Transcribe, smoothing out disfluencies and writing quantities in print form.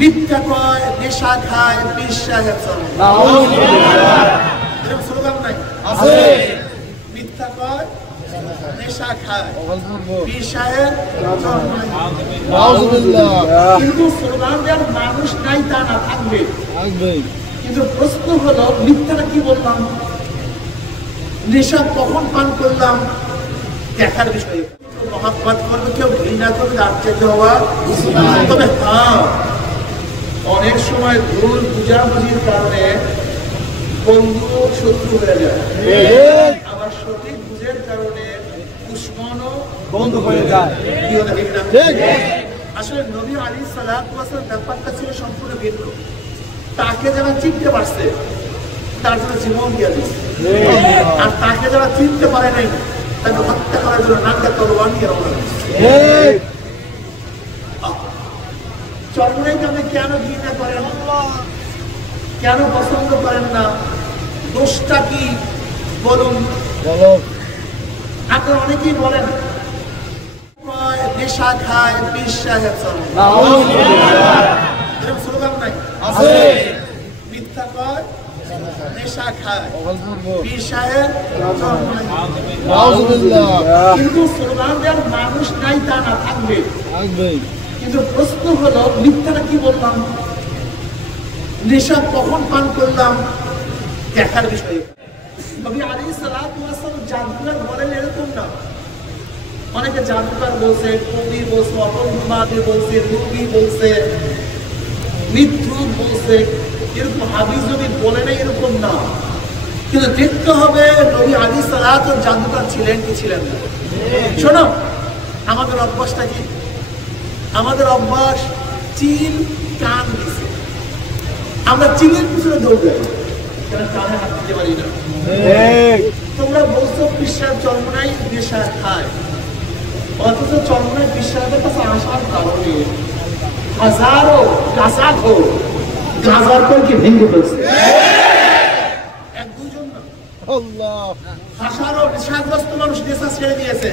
মিথ্যা কয়, নেশা খায়, পীর সাহেব এরকম স্লোগান নাই আছে? মিথ্যা কয়, নেশা খায়, পীর সাহেব কিন্তু স্লোগান দেওয়ার মানুষ নাই তা না, থাকবে। কিন্তু প্রশ্ন হলো মিথ্যাটা কি বললাম, নেশা কখন পান করলাম, দেখার বিষয়। মহাব্বত করবে, কেউ ঘৃণা করবে, আশ্চর্য হওয়া। তবে হ্যাঁ, অনেক সময় ভুল বুঝাবুঝির কারণে বন্ধু শত্রু হয়ে যায়, আবার সঠিক বুঝের কারণে দুশমনও বন্ধু হয়ে যায়। আসলে নবী আলাইহিস সালাতু ওয়াস সালাম ব্যাপারটা ছিল সম্পূর্ণ ভিন্ন। তাকে যারা চিনতে পারছে তার জন্য জীবন দিয়ে দিচ্ছে, আর তাকে যারা চিনতে পারে নাই তাকে হত্যা করার জন্য নাঙ্গা তলোয়ার নিয়ে রওনা দিচ্ছে। চরমনাইকে আপনি কেন ঘৃণা করেন, কেন পছন্দ করেন না, দোষটা কি বলুন? আপনারা অনেকেই বলেন নেশা খায়, পীর সাহেব এরকম স্লোগান নাই আছে? মিথ্যা কয়, নেশা খায়, পীর সাহেব কিন্তু স্লোগান দেওয়ার মানুষ নাই তা না, থাকবে। কিন্তু প্রশ্ন হলো মিথ্যাটা কি বললাম, নেশা কখন পান করলাম, দেখার বিষয়। নবী আলাইহিস সালাতু ওয়াস সালাম জাদুকর বলেন এরকম না। অনেকে জাদুকর বলছে, কবি বলছে, অপবাদী বলছে, রূপী বলছে, মিথ্যুক বলছে, এরকম হাদিস নবী বলে না, এরকম না। কিন্তু দেখতে হবে নবী আলাইহিস সালাতু জাদুকর ছিলেন কি ছিলেন না। শোনো, আমাদের অভ্যাসটা কি? আমাদের অভ্যাস চিল কান দিছে, আমরা চিলের পিছনে দৌড়াই, কানে হাত দিতে পারি না। তোমরা বলছো বিশ্বাস চরমনাই নেশা খায়, অথচ চরমনাই বিশ্বাসের কাছে আসার কারণে হাজারো গাজার পরকে ভেঙে ফেলছে। এক দুজন না, হাজারো নেশাগ্রস্ত মানুষ নেশা ছেড়ে দিয়েছে।